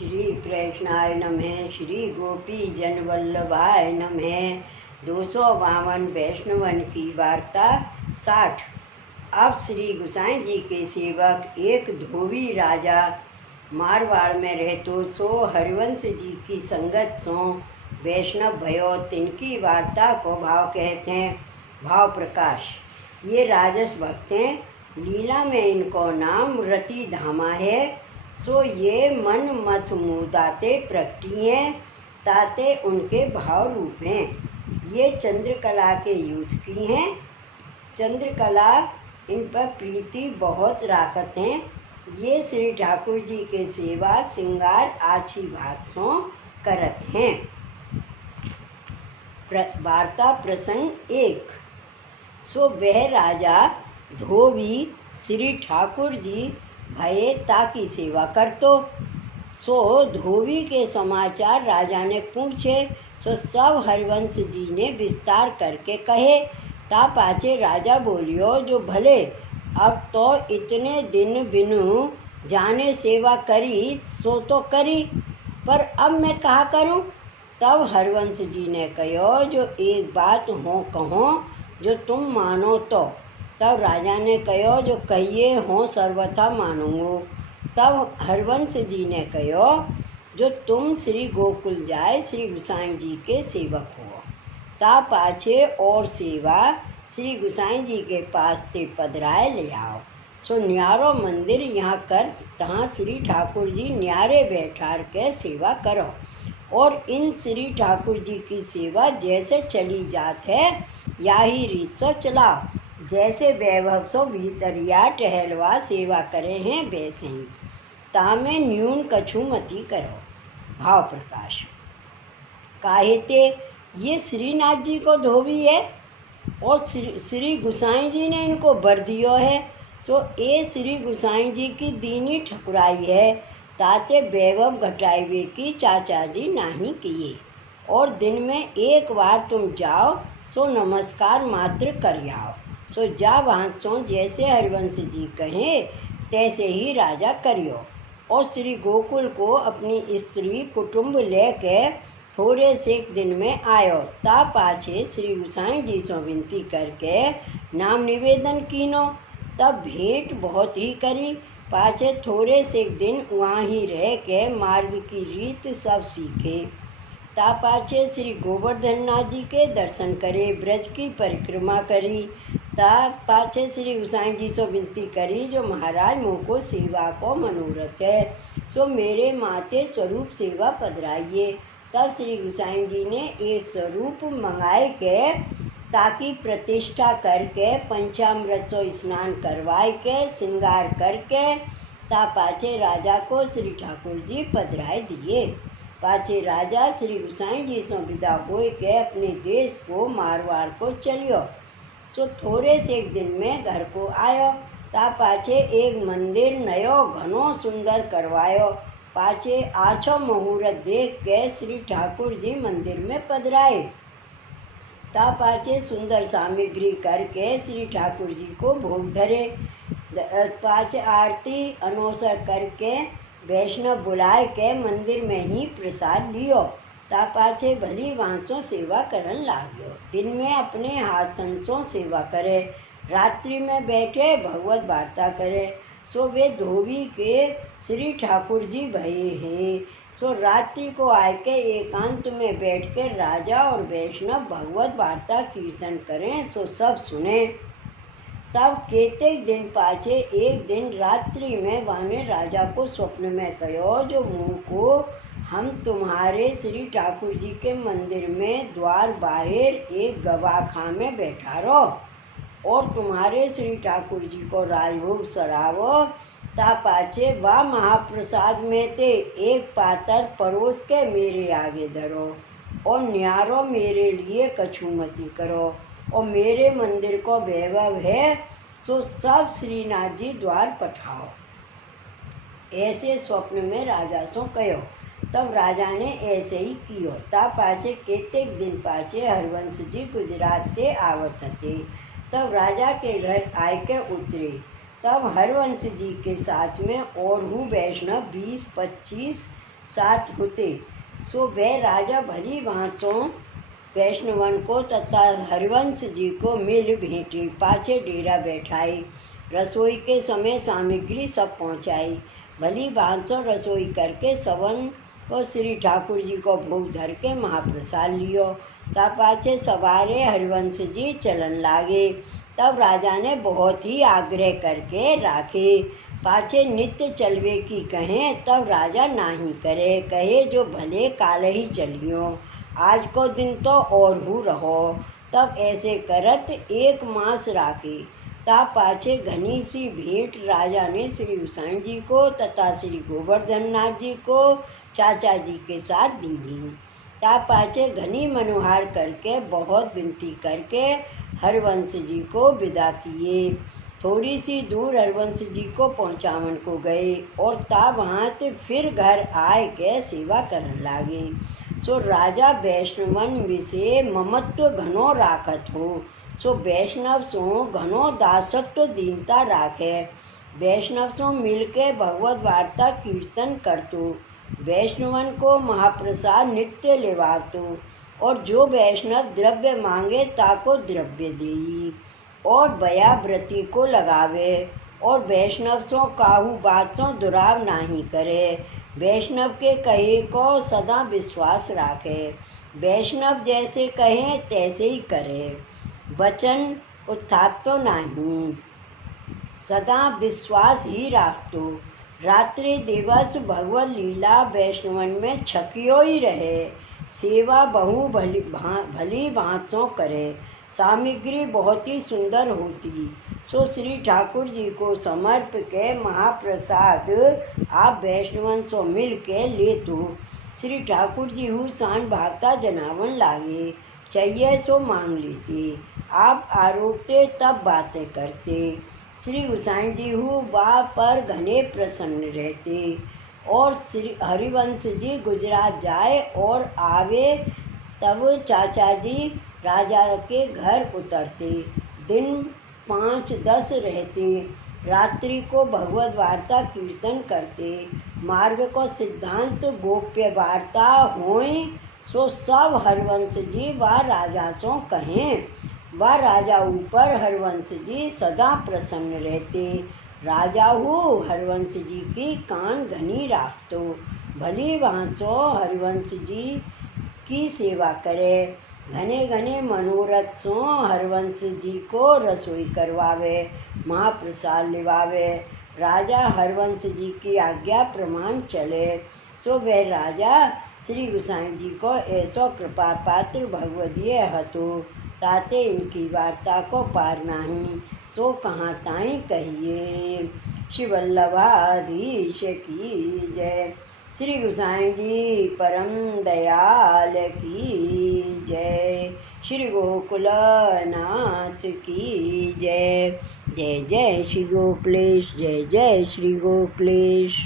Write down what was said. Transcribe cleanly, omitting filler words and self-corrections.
श्री कृष्णाय नमः। श्री गोपी जन वल्लभाय नमः। 252 वैष्णवन की वार्ता 60। अब श्री गोसाई जी के सेवक एक धोबी राजा मारवाड़ में रहतो सो हरिवंश जी की संगत सो वैष्णव भयो। तिनकी वार्ता को भाव कहते हैं। भाव प्रकाश। ये राजस भक्त हैं। लीला में इनको नाम रति धामा है। सो ये मन मत मुदाते प्रकटी हैं, ताते उनके भाव रूप हैं। ये चंद्रकला के यूथ की हैं। चंद्रकला इन पर प्रीति बहुत राखत हैं। ये श्री ठाकुर जी के सेवा सिंगार आछी भातों करत हैं। वार्ता प्रसंग 1। सो वह राजा धोबी श्री ठाकुर जी भये ताकी सेवा करतो। सो धोबी के समाचार राजा ने पूछे। सो सब हरिवंश जी ने विस्तार करके कहे। ता पाचे राजा बोलियो, जो भले अब तो इतने दिन बिनु जाने सेवा करी सो तो करी, पर अब मैं कहा करूं। तब हरिवंश जी ने कहो, जो एक बात हो कहो जो तुम मानो तो। तब राजा ने कहो, जो कहिए हो सर्वथा मानूंगो। तब हरिवंश जी ने कहो, जो तुम श्री गोकुल जाए श्री गोसाई जी के सेवक हो। ता पाछे और सेवा श्री गोसाई जी के पास ते पधराए ले आओ। सो न्यारो मंदिर यहाँ कर तहाँ श्री ठाकुर जी न्यारे बैठार के सेवा करो। और इन श्री ठाकुर जी की सेवा जैसे चली जात है याही रीत से चलाओ। जैसे वैभव सो भीतरिया टहलवा सेवा करे हैं वैसे ही। तामे न्यून कछु मती करो। भाव प्रकाश। काहेते ये श्रीनाथ जी को धोबी है और श्री गोसाई जी ने इनको बर दियो है। सो ए श्री गोसाई जी की दीनी ठकुराई है। ताते वैभव घटाइवे की चाचा जी नहीं किए। और दिन में एक बार तुम जाओ सो नमस्कार मात्र कर आओ। सो जा भांसो जैसे हरिवंश जी कहें तैसे ही राजा करियो। और श्री गोकुल को अपनी स्त्री कुटुंब लेके थोड़े से दिन में आयो। ता पाछे श्री गोसाई जी से विनती करके नाम निवेदन कीनो। तब भेंट बहुत ही करी। पाछे थोड़े से दिन वहाँ ही रह के मार्ग की रीत सब सीखे। ता पाछे श्री गोवर्धन नाथ जी के दर्शन करे, ब्रज की परिक्रमा करी। ता पाछे श्री गोसाई जी से विनती करी, जो महाराज मुझको सेवा को मनोरथ है, सो मेरे माते स्वरूप सेवा पधराइए। तब श्री गोसाई जी ने एक स्वरूप मंगाए के ताकि प्रतिष्ठा करके पंचामृत से स्नान करवाए के श्रृंगार करके ता पाछे राजा को श्री ठाकुर जी पधराए दिए। पाछे राजा श्री गोसाई जी से विदा हो के अपने देश को मारवाड़ को चलियो। सो थोड़े से दिन में घर को आयो। ता पाछे एक मंदिर नयो घनो सुंदर करवायो। पाछे आछो मुहूर्त देख के श्री ठाकुर जी मंदिर में पधराए। ता पाछे सुंदर सामग्री करके श्री ठाकुर जी को भोग धरे। पाछे आरती अनोसर करके वैष्णव बुलाए के मंदिर में ही प्रसाद लियो। ता पाछे भली वांसों सेवा करन लाग्यो। दिन में अपने हाथन सो सेवा करे, रात्रि में बैठे भगवत वार्ता करे। सो वे धोबी के श्री ठाकुर जी भये हैं। सो रात्रि को आके एकांत में बैठ के राजा और वैष्णव भगवत वार्ता कीर्तन करें। सो सब सुने। तब केते दिन पाछे एक दिन रात्रि में वाने राजा को स्वप्न में कहो, जो मुँह को हम तुम्हारे श्री ठाकुर जी के मंदिर में द्वार बाहर एक गवाखा में बैठा रहो और तुम्हारे श्री ठाकुर जी को राजभोग सरावो। ता पाछे वा महाप्रसाद में ते एक पातर परोस के मेरे आगे धरो और न्यारो मेरे लिए कछु मती करो। और मेरे मंदिर को वैभव है सो सब श्रीनाथ जी द्वार पठाओ। ऐसे स्वप्न में राजा सो कहो। तब राजा ने ऐसे ही कियो। ता पाछे केतेक दिन पाछे हरिवंश जी गुजरात ते आवत थे। तब राजा के घर आय के उतरे। तब हरिवंश जी के साथ में और हूँ वैष्णव 20-25 साथ होते। सो वह राजा भली भांतों वैष्णवन को तथा हरिवंश जी को मिल भेंटे, पाछे डेरा बैठाई, रसोई के समय सामग्री सब पहुँचाई। भली भांतों रसोई करके सवन और श्री ठाकुर जी को भोग धर के महाप्रसाद लियो। तब पाछे सवारे हरिवंश जी चलन लागे। तब राजा ने बहुत ही आग्रह करके राखे। पाछे नित्य चलवे की कहें, तब राजा नाही करे, कहे जो भले काल ही चलियो, आज को दिन तो और हु रहो। तब ऐसे करत 1 मास राखे। ता पाछे घनी सी भेंट राजा ने श्री गोसाई जी को तथा श्री गोवर्धन नाथ जी को चाचा जी के साथ दी। ता पाछे घनी मनोहार करके बहुत विनती करके हरवंश जी को विदा किए। थोड़ी सी दूर हरवंश जी को पहुँचावन को गए और ता वहाँ ते फिर घर आए के सेवा करन लागे। सो राजा वैष्णवन विषे ममत्व घनो राखत हो। सो वैष्णव सो घनो दासत्व दीनता राखे। वैष्णव सो मिलके भगवत वार्ता कीर्तन करतो। वैष्णवन को महाप्रसाद नित्य लेवातो। और जो वैष्णव द्रव्य मांगे ताको द्रव्य देई और बयाव्रती को लगावे। और वैष्णव सो काहू बात सो दुराव नाही करे। वैष्णव के कहे को सदा विश्वास राखे। वैष्णव जैसे कहे तैसे ही करे। वचन उत्थापतो नहीं, सदा विश्वास ही राखतो। रात्रि दिवस भगवत लीला वैष्णवन में छकियो ही रहे। सेवा बहु भली भांतों करे। सामग्री बहुत ही सुंदर होती। सो श्री ठाकुर जी को समर्प के महाप्रसाद आप वैष्णवन सो मिल के ले तो। श्री ठाकुर जी हु शान भागता जनावन लागे। चाहिए सो मांग लेते। आप आरोपते तब बातें करते। श्री गोसाई जी हु वाह पर घने प्रसन्न रहते। और श्री हरिवंश जी गुजरात जाए और आवे, तब चाचा जी राजा के घर उतरते। दिन 5-10 रहते। रात्रि को भगवत वार्ता कीर्तन करते। मार्ग को सिद्धांत गोप्य वार्ता होए। सो सब हरवंश जी व राजा सो कहें। व राजा ऊपर हरवंश जी सदा प्रसन्न रहते। राजा हो हरवंश जी की कान घनी राखतो। भली भांसो हरवंश जी की सेवा करे। घने घने मनोरथ सो हरवंश जी को रसोई करवावे, महाप्रसाद लिवावे। राजा हरवंश जी की आज्ञा प्रमाण चले। सो वह राजा श्री गोसाई जी को ऐसो कृपा पात्र भगवदीय हतो, ताते इनकी वार्ता को पार नाही। सो कहाँ ताई कहिए। श्री वल्लभाधीश की जय। श्री गोसाई जी परम दयाल की जय। श्री गोकुलनाथ की जय। जय जय श्री गोकुलेश, जय जय श्री गोकुलेश।